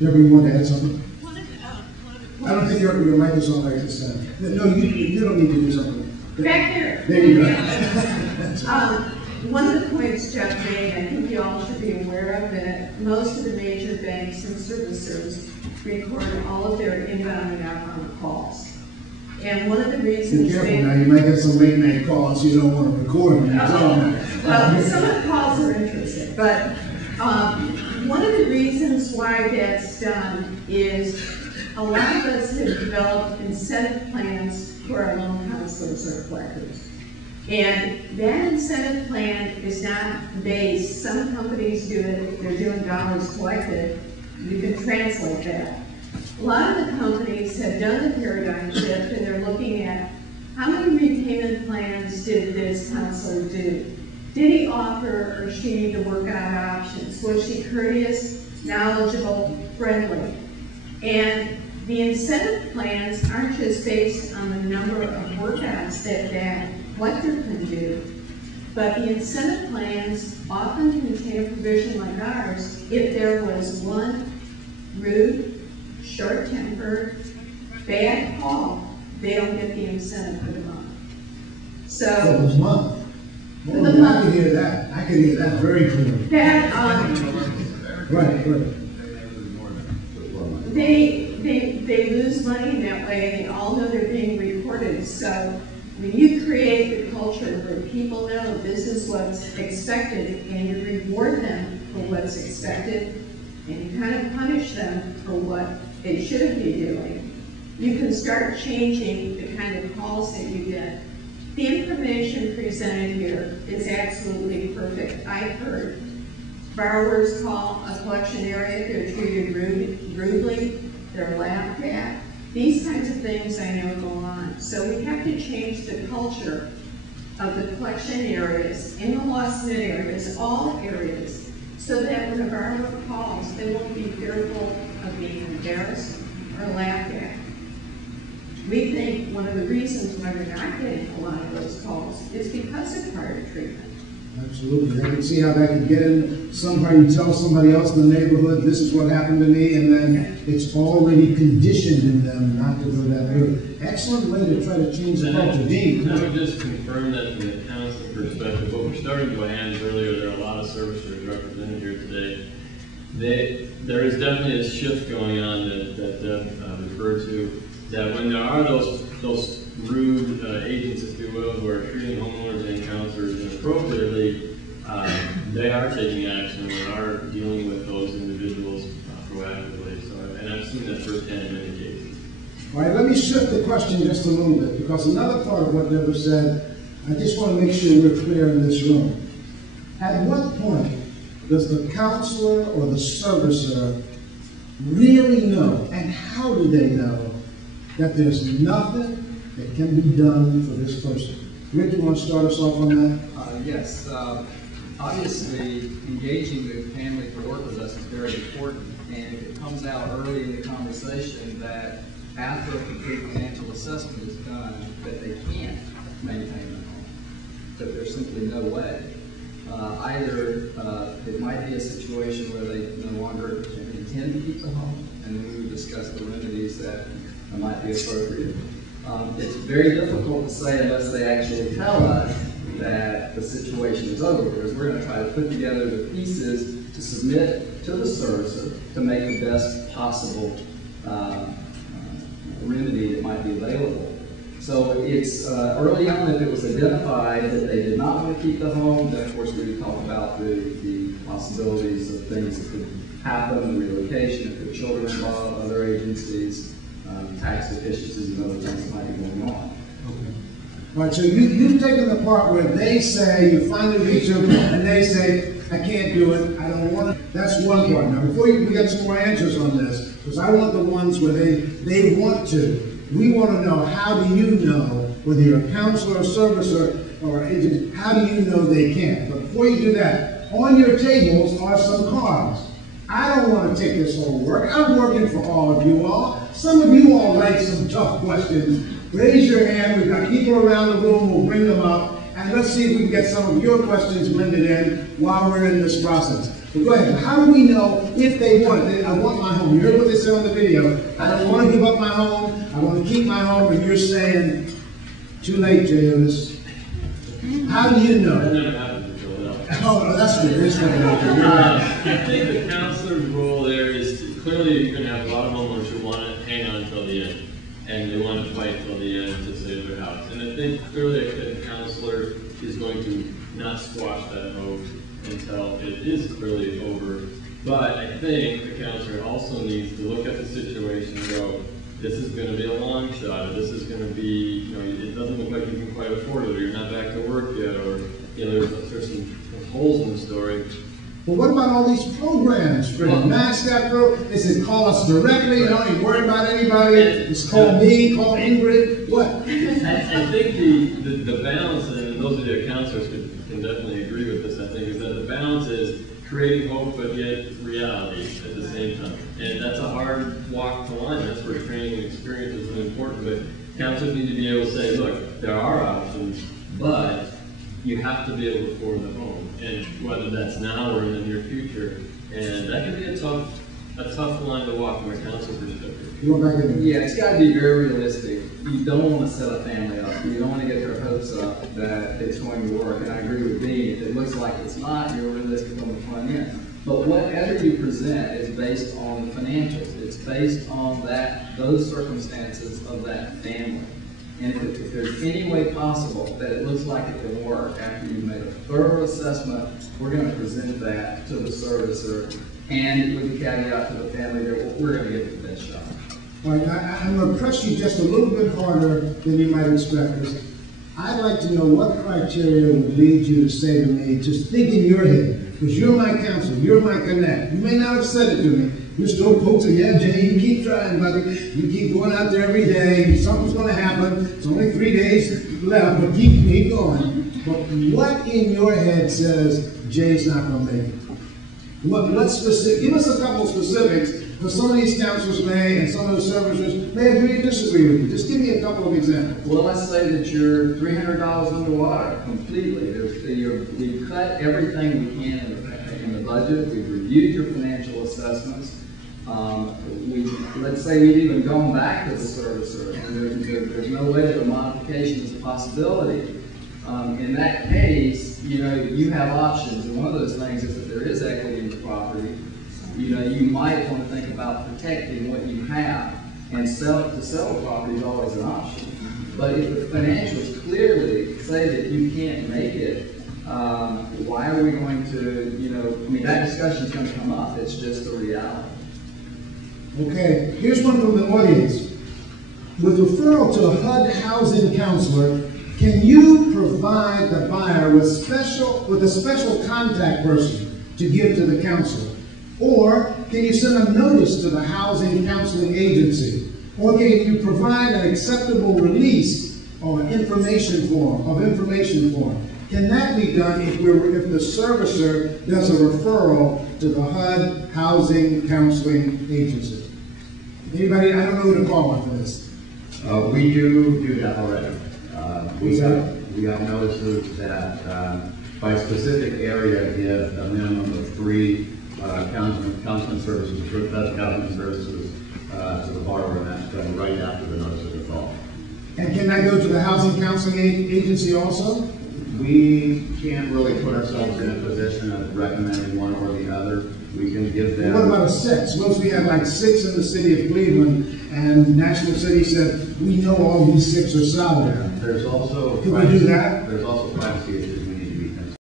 Deborah, you want to add something? I don't think your mic is on like this. No, you don't need to do something. Back here. There you go. One of the points Jeff made, I think you all should be aware of, that most of the major banks and servicers record all of their inbound and outbound calls. And one of the reasons be careful now, you might get some late night calls you don't want to record them. Well, some of the calls are interesting, but one of the reasons why that's done is a lot of us have developed incentive plans for our loan counselors or collectors. And that incentive plan is not based, some companies do it, they're doing dollars collected, you can translate that. A lot of the companies have done the paradigm shift and they're looking at how many repayment plans did this counselor do? Did he offer or she to work out options? Was she courteous, knowledgeable, friendly? And the incentive plans aren't just based on the number of workouts that collector can do, but the incentive plans often contain a provision like ours if there was one rude, short-tempered, bad call, they don't get the incentive for the month. So for the month. Well, the month. I can hear that. I can hear that very clearly. That right. They lose money in that way, and they all know they're being recorded. So when you create the culture where people know this is what's expected, and you reward them for what's expected, and you kind of punish them for what they shouldn't be doing, you can start changing the kind of calls that you get. The information presented here is absolutely perfect. I've heard borrowers call a collection area, they're treated rudely, they're laughed at. These kinds of things I know go on. So we have to change the culture of the collection areas, in the loss net areas, all areas, so that when a borrower calls, they won't be fearful of being embarrassed or laughed at. We think one of the reasons why we're not getting a lot of those calls is because of prior treatment. Absolutely. I can see how that could get in somebody, tell somebody else in the neighborhood, this is what happened to me, and then it's already conditioned in them not to go that route. Excellent way to try to change the culture. Dean. I would just confirm that from the counseling perspective, what we're starting to hand earlier, there are a lot of servicers represented here today. There is definitely a shift going on that Deb referred to, that when there are those rude agents, if you will, who are treating homeowners and counselors inappropriately, they are taking action and are dealing with those individuals proactively. So, and I've seen that firsthand in many cases. All right, let me shift the question just a little bit, because another part of what Deborah said, I just want to make sure we're clear in this room. At what point does the counselor or the servicer really know, and how do they know, that there's nothing that can be done for this person? Rick, you want to start us off on that? Yes. Obviously, engaging the family to work with us is very important, and if it comes out early in the conversation that after a complete financial assessment is done, that they can't maintain the home, that there's simply no way. Either it might be a situation where they no longer intend to keep the home, and then we would discuss the remedies that might be appropriate. It's very difficult to say unless they actually tell us that the situation is over, because we're going to try to put together the pieces to submit to the servicer to make the best possible remedy that might be available. So it's early on, if it was identified that they did not want to keep the home, then of course we would talk about the possibilities of things that could happen, the relocation, if there are children involved, other agencies, tax deficiencies and other things that might be going on. Okay. All right, so you've taken the part where they say, you finally reach them, and they say, I can't do it, I don't want it. That's one part. Now, before we get some more answers on this, because I want the ones where they want to. We want to know, how do you know, whether you're a counselor, or servicer, or agent, how do you know they can't? But before you do that, on your tables are some cards. I don't want to take this whole work. I'm working for all of you all. Some of you all write some tough questions. Raise your hand. We've got people around the room. We'll bring them up. And let's see if we can get some of your questions blended in while we're in this process. But go ahead, how do we know if they want it? I want my home. You heard what they said on the video. I don't want to give up my home. I want to keep my home, and you're saying, too late, James. How do you know? That never happened in Philadelphia. Oh, no, that's good. There's nothing out there. You're right. I think the counselor's role there is clearly you're going to have a lot of homeowners who want to hang on until the end, and they want to fight till the end to save their house. And I think clearly a counselor is going to not squash that hope until it is clearly over. But I think the counselor also needs to look at the situation and go, this is going to be a long shot, or this is going to be, it doesn't look like you can quite afford it, or you're not back to work yet, or there's some holes in the story. But what about all these programs, Fred? Match that program. They said call us directly. Don't even worry about anybody. Just call me, call Ingrid. What? I think the balance, and those of you counselors can definitely agree with this, I think, is that the balance is creating hope but yet reality at the same time. And that's a hard walk to line. That's where training and experience is important. But counselors need to be able to say, look, there are options, but you have to be able to afford the home. And whether that's now or in the near future. And that can be a tough line to walk from a counsel perspective. You want back in? Yeah, it's got to be very realistic. You don't want to set a family up. You don't want to get their hopes up that it's going to work. And I agree with Dean. If it looks like it's not, you're realistic on the front end. But whatever you present is based on the financials. It's based on those circumstances of that family. And if there's any way possible that it looks like it can work after you've made a thorough assessment, we're going to present that to the servicer, and with the caveat to the family that we're going to give it the best shot. All right, I'm going to press you just a little bit harder than you might expect. Because I'd like to know what criteria would lead you to say to me, just think in your head, because you're my counselor, you're my connect. You may not have said it to me. You're still coaching, yeah, Jay, you keep trying, buddy. You keep going out there every day. Something's going to happen. It's only 3 days left, but keep going. But what in your head says Jay's not going to make it? What specific? Give us a couple of specifics, because some of these counselors may, and some of the servicers may agree or disagree with you. Just give me a couple of examples. Well, let's say that you're $300 underwater completely. We cut everything we can in the budget. We've reviewed your financial assessments. Let's say we've even gone back to the servicer, and there's no way that a modification is a possibility. In that case, you have options, and one of those things is that there is equity in the property. You might want to think about protecting what you have, and to sell the property is always an option. But if the financials clearly say that you can't make it, why are we going to, that discussion is going to come up. It's just a reality. Okay, here's one from the audience. With referral to a HUD housing counselor, can you provide the buyer with a special contact person to give to the counselor? Or can you send a notice to the housing counseling agency? Or can you provide an acceptable release or information form? Can that be done if the servicer does a referral to the HUD housing counseling agency? Anybody? I don't know who to call on for this. We do that already. We got notices that by specific area give a minimum of 3 counseling services, professional counseling services to the borrower, and that's done right after the notice of default. And can that go to the housing counseling agency also? We can't really put ourselves in a position of recommending one or the other. We can give them. What about a 6? Suppose we have like 6 in the city of Cleveland, and National City said, we know all these 6 are solid. There's also. Can we do that? There's also privacy issues